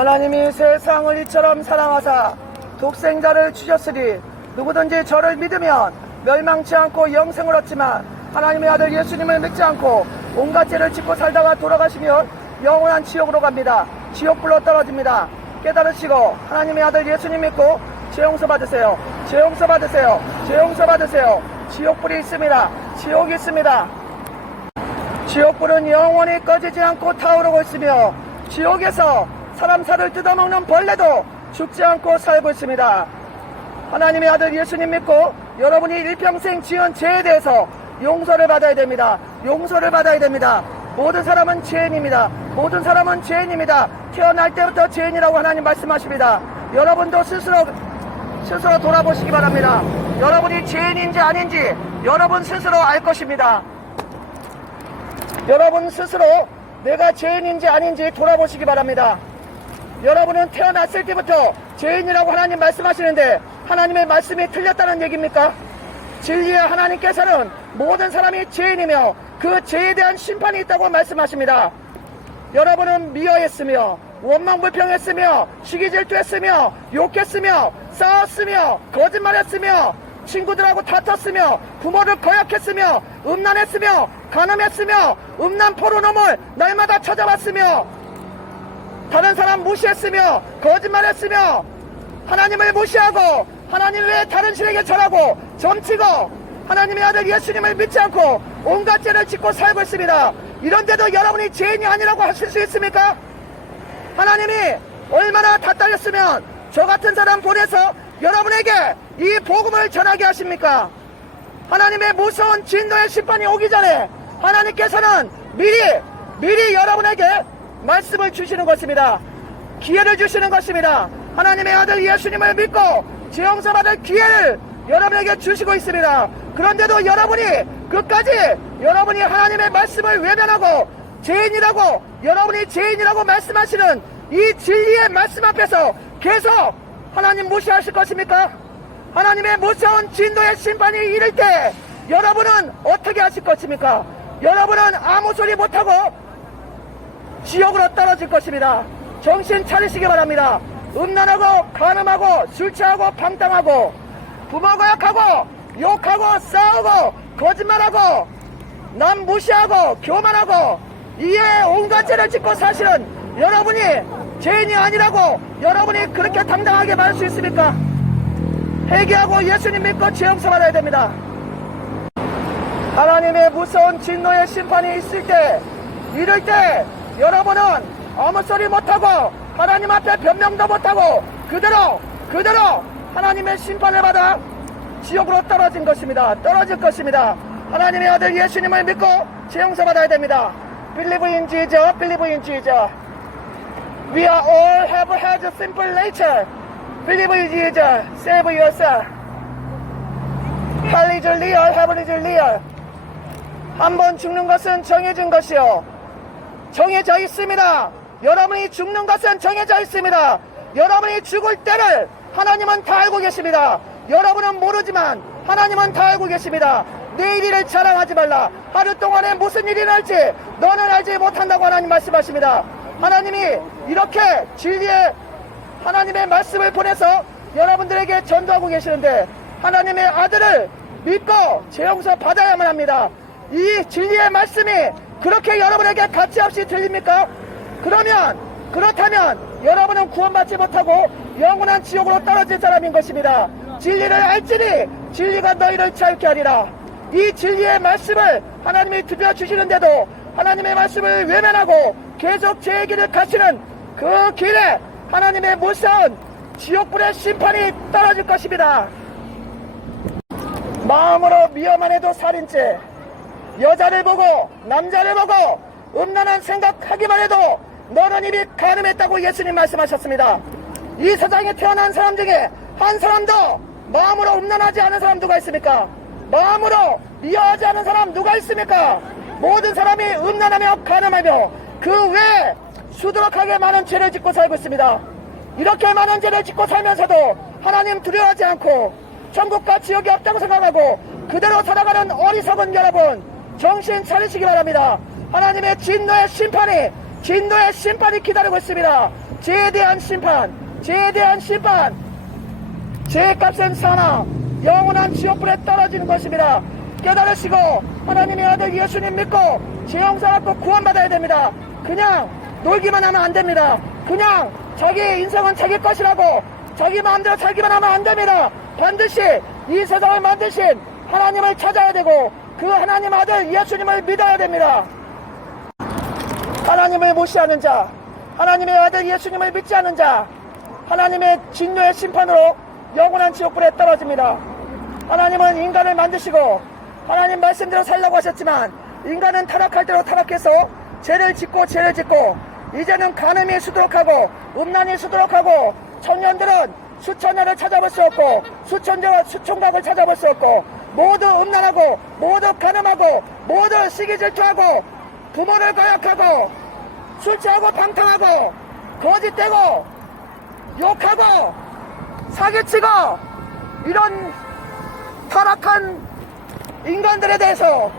하나님이 세상을 이처럼 사랑하사 독생자를 주셨으니 누구든지 저를 믿으면 멸망치 않고 영생을 얻지만 하나님의 아들 예수님을 믿지 않고 온갖 죄를 짓고 살다가 돌아가시면 영원한 지옥으로 갑니다. 지옥불로 떨어집니다. 깨달으시고 하나님의 아들 예수님 믿고 죄용서 받으세요. 죄용서 받으세요. 죄용서 받으세요. 지옥불이 있습니다. 지옥이 있습니다. 지옥불은 영원히 꺼지지 않고 타오르고 있으며 지옥에서 사람 살을 뜯어먹는 벌레도 죽지 않고 살고 있습니다. 하나님의 아들 예수님 믿고 여러분이 일평생 지은 죄에 대해서 용서를 받아야 됩니다. 용서를 받아야 됩니다. 모든 사람은 죄인입니다. 모든 사람은 죄인입니다. 태어날 때부터 죄인이라고 하나님 말씀하십니다. 여러분도 스스로 돌아보시기 바랍니다. 여러분이 죄인인지 아닌지 여러분 스스로 알 것입니다. 여러분 스스로 내가 죄인인지 아닌지 돌아보시기 바랍니다. 여러분은 태어났을 때부터 죄인이라고 하나님 말씀하시는데 하나님의 말씀이 틀렸다는 얘기입니까? 진리의 하나님께서는 모든 사람이 죄인이며 그 죄에 대한 심판이 있다고 말씀하십니다. 여러분은 미워했으며 원망불평했으며 시기질투했으며 욕했으며 싸웠으며 거짓말했으며 친구들하고 다퉜으며 부모를 거역했으며 음란했으며 간음했으며 음란 포르노물 날마다 찾아봤으며 다른 사람 무시했으며 거짓말했으며 하나님을 무시하고 하나님 외에 다른 신에게 절하고 점치고 하나님의 아들 예수님을 믿지 않고 온갖 죄를 짓고 살고 있습니다. 이런데도 여러분이 죄인이 아니라고 하실 수 있습니까? 하나님이 얼마나 낯달렸으면 저 같은 사람 보내서 여러분에게 이 복음을 전하게 하십니까? 하나님의 무서운 진노의 심판이 오기 전에 하나님께서는 미리 여러분에게 말씀을 주시는 것입니다. 기회를 주시는 것입니다. 하나님의 아들 예수님을 믿고 죄용서 받을 기회를 여러분에게 주시고 있습니다. 그런데도 여러분이 여러분이 하나님의 말씀을 외면하고 여러분이 죄인이라고 말씀하시는 이 진리의 말씀 앞에서 계속 하나님 무시하실 것입니까? 하나님의 무서운 진노의 심판이 이를 때 여러분은 어떻게 하실 것입니까? 여러분은 아무 소리 못하고 지옥으로 떨어질 것입니다. 정신 차리시기 바랍니다. 음란하고 간음하고 술 취하고 방탕하고 부모 거역하고 욕하고 싸우고 거짓말하고 남 무시하고 교만하고 이에 온갖 죄를 짓고 사실은 여러분이 죄인이 아니라고 여러분이 그렇게 당당하게 말할 수 있습니까? 회개하고 예수님 믿고 죄용서 받아야 됩니다. 하나님의 무서운 진노의 심판이 있을 때 이럴 때 여러분은 아무 소리 못하고 하나님 앞에 변명도 못하고 그대로 하나님의 심판을 받아 지옥으로 떨어질 것입니다. 하나님의 아들 예수님을 믿고 죄용서 받아야 됩니다. Believe in Jesus, believe in Jesus. We are all have had a simple nature. Believe in Jesus, save yourself. Hell is real, heaven is real. 한 번 죽는 것은 정해진 것이요. 정해져 있습니다. 여러분이 죽는 것은 정해져 있습니다. 여러분이 죽을 때를 하나님은 다 알고 계십니다. 여러분은 모르지만 하나님은 다 알고 계십니다. 내일을 자랑하지 말라. 하루 동안에 무슨 일이 날지 너는 알지 못한다고 하나님 말씀하십니다. 하나님이 이렇게 진리의 하나님의 말씀을 보내서 여러분들에게 전도하고 계시는데 하나님의 아들을 믿고 죄용서 받아야만 합니다. 이 진리의 말씀이 그렇게 여러분에게 가치없이 들립니까? 그렇다면 여러분은 구원받지 못하고 영원한 지옥으로 떨어질 사람인 것입니다. 진리를 알지니 진리가 너희를 자유케 하리라. 이 진리의 말씀을 하나님이 들려주시는데도 하나님의 말씀을 외면하고 계속 제 길을 가시는 그 길에 하나님의 무서운 지옥불의 심판이 떨어질 것입니다. 마음으로 미워만 해도 살인죄, 여자를 보고 남자를 보고 음란한 생각하기만 해도 너는 이미 간음했다고 예수님 말씀하셨습니다. 이 세상에 태어난 사람 중에 한 사람도 마음으로 음란하지 않은 사람 누가 있습니까? 마음으로 미워하지 않은 사람 누가 있습니까? 모든 사람이 음란하며 간음하며 그 외에 수두룩하게 많은 죄를 짓고 살고 있습니다. 이렇게 많은 죄를 짓고 살면서도 하나님 두려워하지 않고 천국과 지옥이 없다고 생각하고 그대로 살아가는 어리석은 여러분, 정신 차리시기 바랍니다. 하나님의 진노의 심판이 진노의 심판이 기다리고 있습니다. 죄에 대한 심판, 죄에 대한 심판. 죄값은 사나 영원한 지옥불에 떨어지는 것입니다. 깨달으시고 하나님의 아들 예수님 믿고 죄 용서받고 구원받아야 됩니다. 그냥 놀기만 하면 안 됩니다. 그냥 자기 인생은 자기 것이라고 자기 마음대로 살기만 하면 안 됩니다. 반드시 이 세상을 만드신 하나님을 찾아야 되고 그 하나님 아들 예수님을 믿어야 됩니다. 하나님을 무시하는 자, 하나님의 아들 예수님을 믿지 않는 자, 하나님의 진노의 심판으로 영원한 지옥불에 떨어집니다. 하나님은 인간을 만드시고 하나님 말씀대로 살라고 하셨지만 인간은 타락할 대로 타락해서 죄를 짓고 이제는 간음이 수두룩하고 음란이 수두룩하고 청년들은 수천녀를 찾아볼 수 없고 수총각을 찾아볼 수 없고 모두 음란하고 모두 간음하고 모두 시기질투하고 부모를 거역하고 술 취하고 방탕하고 거짓되고 욕하고 사기치고 이런 타락한 인간들에 대해서